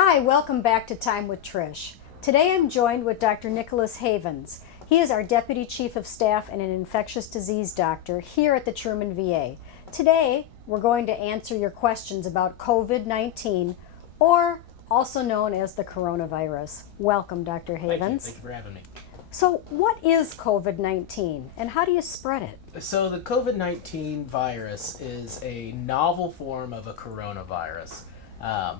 Hi, welcome back to Time with Trish. Today I'm joined with Dr. Nicholas Havens. He is our Deputy Chief of Staff and an infectious disease doctor here at the Truman VA. Today we're going to answer your questions about COVID-19, or also known as the coronavirus. Welcome, Dr. Havens. Thank you for having me. So what is COVID-19 and how do you spread it? So the COVID-19 virus is a novel form of a coronavirus.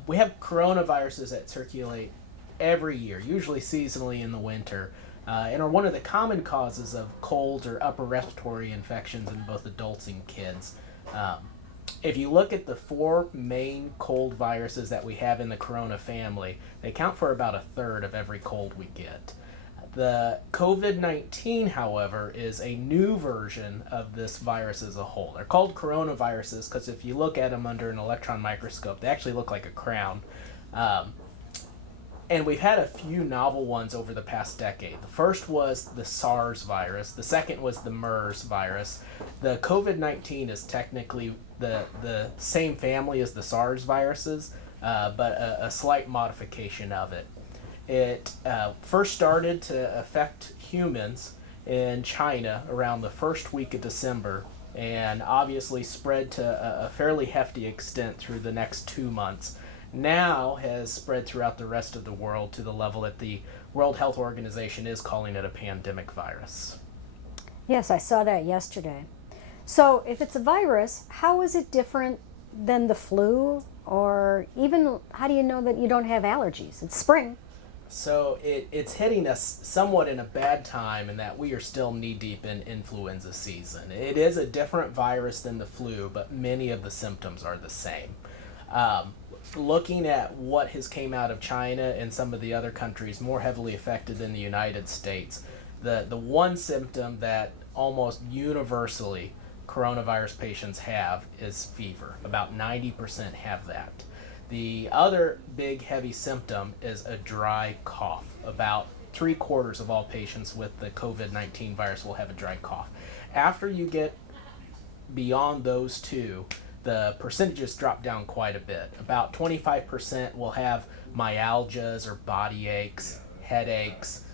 We have coronaviruses that circulate every year, usually seasonally in the winter, and are one of the common causes of colds or upper respiratory infections in both adults and kids. If you look at the four main cold viruses that we have in the corona family, they account for about a third of every cold we get. The COVID-19, however, is a new version of this virus as a whole. They're called coronaviruses because if you look at them under an electron microscope, they actually look like a crown. And we've had a few novel ones over the past decade. The first was the SARS virus. The second was the MERS virus. The COVID-19 is technically the same family as the SARS viruses, but a slight modification of it. It first started to affect humans in China around the first week of December and obviously spread to a fairly hefty extent through the next 2 months. Now has spread throughout the rest of the world to the level that the World Health Organization is calling it a pandemic virus. Yes, I saw that yesterday. So if it's a virus, how is it different than the flu? Or even, how do you know that you don't have allergies? It's spring. So it's hitting us somewhat in a bad time in that we are still knee-deep in influenza season. It is a different virus than the flu, but many of the symptoms are the same. Looking at what has came out of China and some of the other countries more heavily affected than the United States, the one symptom that almost universally coronavirus patients have is fever. About 90% have that. The other big heavy symptom is a dry cough. About 3/4 of all patients with the COVID-19 virus will have a dry cough. After you get beyond those two, the percentages drop down quite a bit. About 25% will have myalgias or body aches, headaches.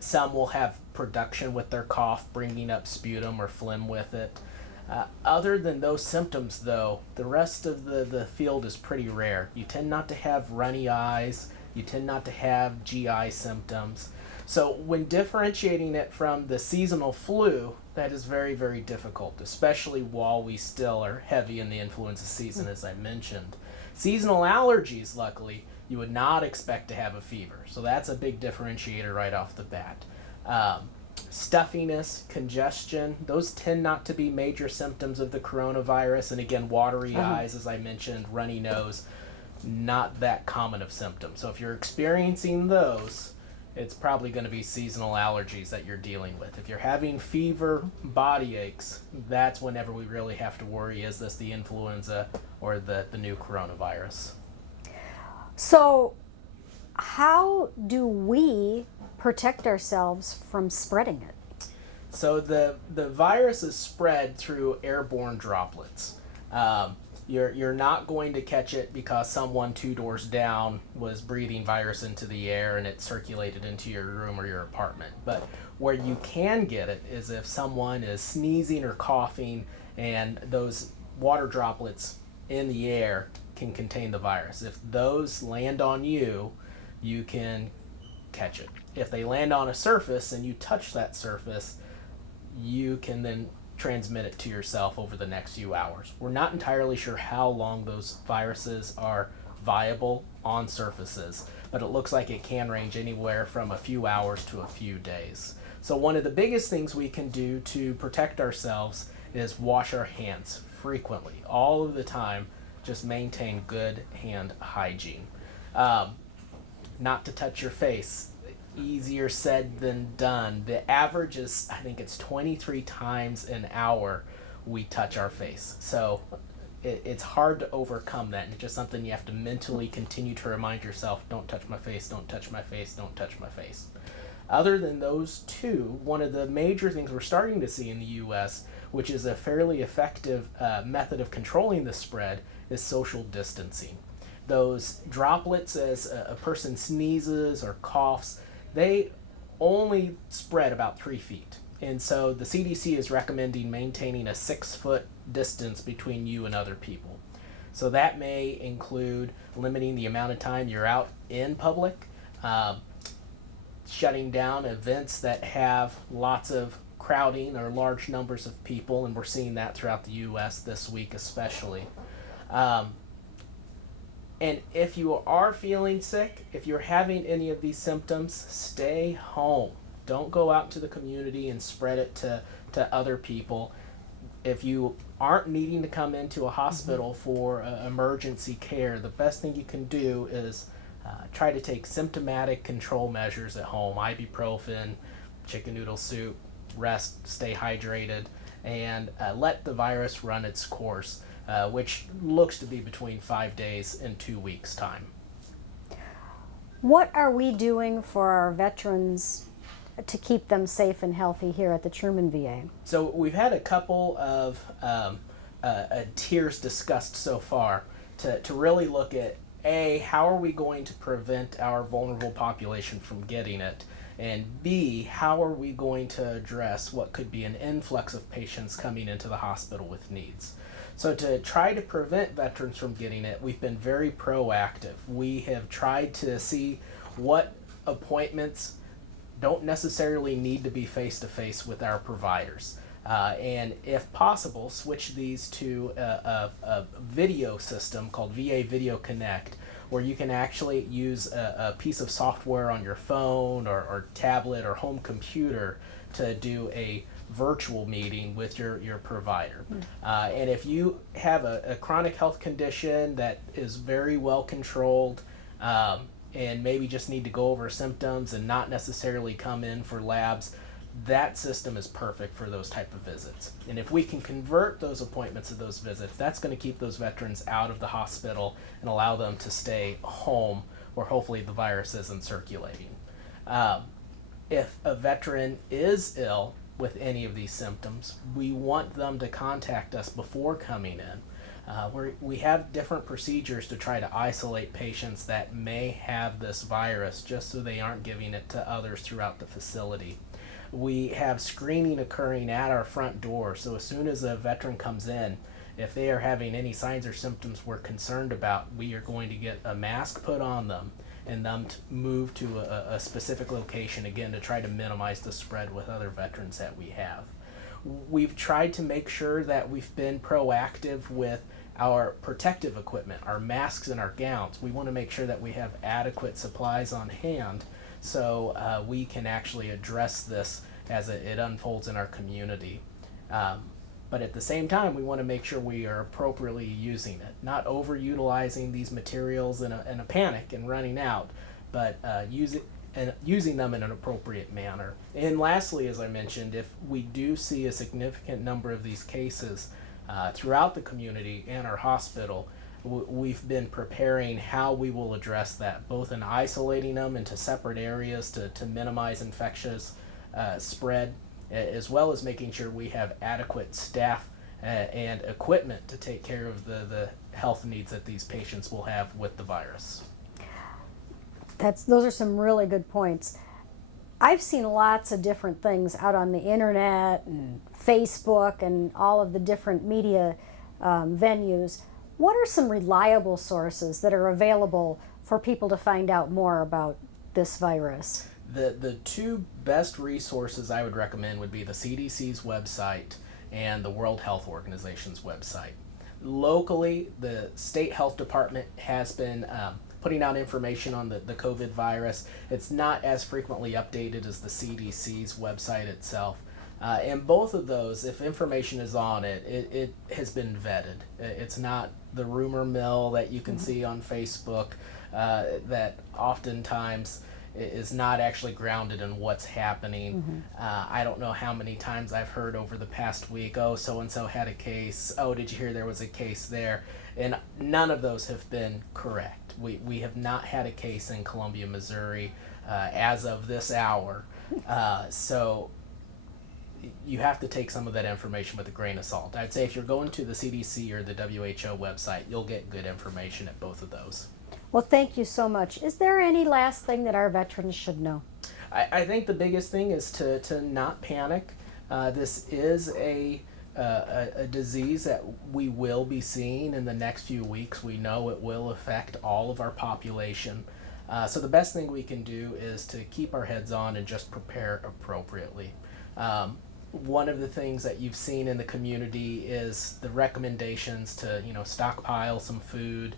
Some will have production with their cough, bringing up sputum or phlegm with it. Other than those symptoms, though, the rest of the field is pretty rare. You tend not to have runny eyes. You tend not to have GI symptoms. So when differentiating it from the seasonal flu, that is very, very difficult, especially while we still are heavy in the influenza season, as I mentioned. Seasonal allergies, luckily, you would not expect to have a fever. So that's a big differentiator right off the bat. Stuffiness, congestion, those tend not to be major symptoms of the coronavirus. And again, watery eyes, as I mentioned, runny nose, not that common of symptoms. So if you're experiencing those, it's probably going to be seasonal allergies that you're dealing with. If you're having fever, body aches, that's whenever we really have to worry, is this the influenza or the new coronavirus? So how do we protect ourselves from spreading it? So the virus is spread through airborne droplets. You're not going to catch it because someone 2 doors down was breathing virus into the air and it circulated into your room or your apartment. But where you can get it is if someone is sneezing or coughing and those water droplets in the air can contain the virus. If those land on you, you can catch it. If they land on a surface and you touch that surface, you can then transmit it to yourself over the next few hours. We're not entirely sure how long those viruses are viable on surfaces, but it looks like it can range anywhere from a few hours to a few days. So one of the biggest things we can do to protect ourselves is wash our hands frequently, all of the time. Just maintain good hand hygiene. Not to touch your face. Easier said than done. The average is, I think it's 23 times an hour we touch our face. So it's hard to overcome that. And it's just something you have to mentally continue to remind yourself, don't touch my face, don't touch my face, don't touch my face. Other than those two, one of the major things we're starting to see in the U.S., which is a fairly effective method of controlling the spread, is social distancing. those droplets as a person sneezes or coughs, they only spread about 3 feet. And so the CDC is recommending maintaining a 6-foot distance between you and other people. So that may include limiting the amount of time you're out in public, shutting down events that have lots of crowding or large numbers of people, and we're seeing that throughout the U.S. this week especially. And if you are feeling sick, if you're having any of these symptoms, stay home. Don't go out into the community and spread it to other people. If you aren't needing to come into a hospital for emergency care, the best thing you can do is try to take symptomatic control measures at home. Ibuprofen, chicken noodle soup, rest, stay hydrated, and let the virus run its course, which looks to be between 5 days and 2 weeks' time. What are we doing for our veterans to keep them safe and healthy here at the Truman VA? So we've had a couple of tiers discussed so far to really look at A, how are we going to prevent our vulnerable population from getting it? And B, how are we going to address what could be an influx of patients coming into the hospital with needs? So to try to prevent veterans from getting it, we've been very proactive. We have tried to see what appointments don't necessarily need to be face-to-face with our providers. And if possible, switch these to a video system called VA Video Connect, where you can actually use a piece of software on your phone or tablet or home computer to do a virtual meeting with your provider. And if you have a chronic health condition that is very well controlled, and maybe just need to go over symptoms and not necessarily come in for labs, that system is perfect for those type of visits. And if we can convert those appointments to those visits, that's going to keep those veterans out of the hospital and allow them to stay home where hopefully the virus isn't circulating. If a veteran is ill with any of these symptoms, we want them to contact us before coming in. We have different procedures to try to isolate patients that may have this virus just so they aren't giving it to others throughout the facility. We have screening occurring at our front door, so as soon as a veteran comes in, if they are having any signs or symptoms we're concerned about, we are going to get a mask put on them and them move to a specific location, again, to try to minimize the spread with other veterans that we have. We've tried to make sure that we've been proactive with our protective equipment, our masks and our gowns. We want to make sure that we have adequate supplies on hand so we can actually address this as it unfolds in our community. But at the same time, we want to make sure we are appropriately using it, not overutilizing these materials in a panic and running out, but using them in an appropriate manner. And lastly, as I mentioned, if we do see a significant number of these cases throughout the community and our hospital, we've been preparing how we will address that, both in isolating them into separate areas to minimize infectious spread, as well as making sure we have adequate staff and equipment to take care of the health needs that these patients will have with the virus. Those are some really good points. I've seen lots of different things out on the internet and Facebook and all of the different media venues. What are some reliable sources that are available for people to find out more about this virus? The two best resources I would recommend would be the CDC's website and the World Health Organization's website. Locally, the state health department has been putting out information on the COVID virus. It's not as frequently updated as the CDC's website itself. And both of those, if information is on it, it has been vetted. It's not the rumor mill that you can see on Facebook that oftentimes is not actually grounded in what's happening. I don't know how many times I've heard over the past week, oh, so-and-so had a case, oh, did you hear there was a case there? And none of those have been correct. We have not had a case in Columbia, Missouri as of this hour. So you have to take some of that information with a grain of salt. I'd say if you're going to the CDC or the WHO website, you'll get good information at both of those. Well, thank you so much. Is there any last thing that our veterans should know? I think the biggest thing is to not panic. This is a disease that we will be seeing in the next few weeks. We know it will affect all of our population. So the best thing we can do is to keep our heads on and just prepare appropriately. One of the things that you've seen in the community is the recommendations to stockpile some food,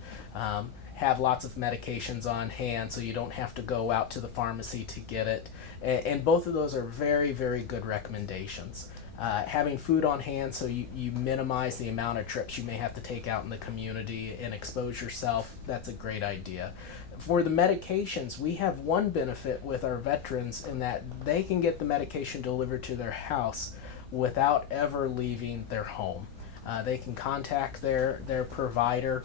have lots of medications on hand so you don't have to go out to the pharmacy to get it. And both of those are very, very good recommendations. Having food on hand so you minimize the amount of trips you may have to take out in the community and expose yourself, that's a great idea. For the medications, we have one benefit with our veterans in that they can get the medication delivered to their house without ever leaving their home. They can contact their provider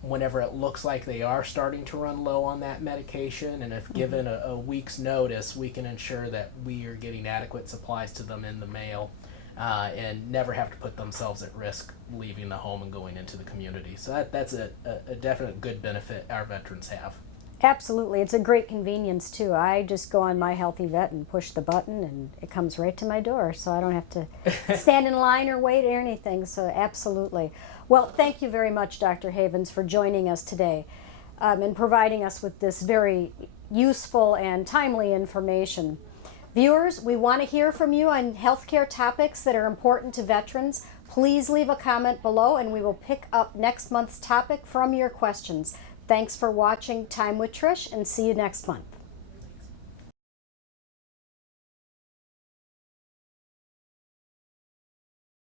whenever it looks like they are starting to run low on that medication, and if given a week's notice, we can ensure that we are getting adequate supplies to them in the mail and never have to put themselves at risk leaving the home and going into the community. So that's a definite good benefit our veterans have. Absolutely. It's a great convenience too. I just go on My Healthy Vet and push the button and it comes right to my door, so I don't have to stand in line or wait or anything. So absolutely. Well, thank you very much, Dr. Havens, for joining us today and providing us with this very useful and timely information. Viewers, we want to hear from you on healthcare topics that are important to veterans. Please leave a comment below and we will pick up next month's topic from your questions. Thanks for watching Time with Trish, and see you next month.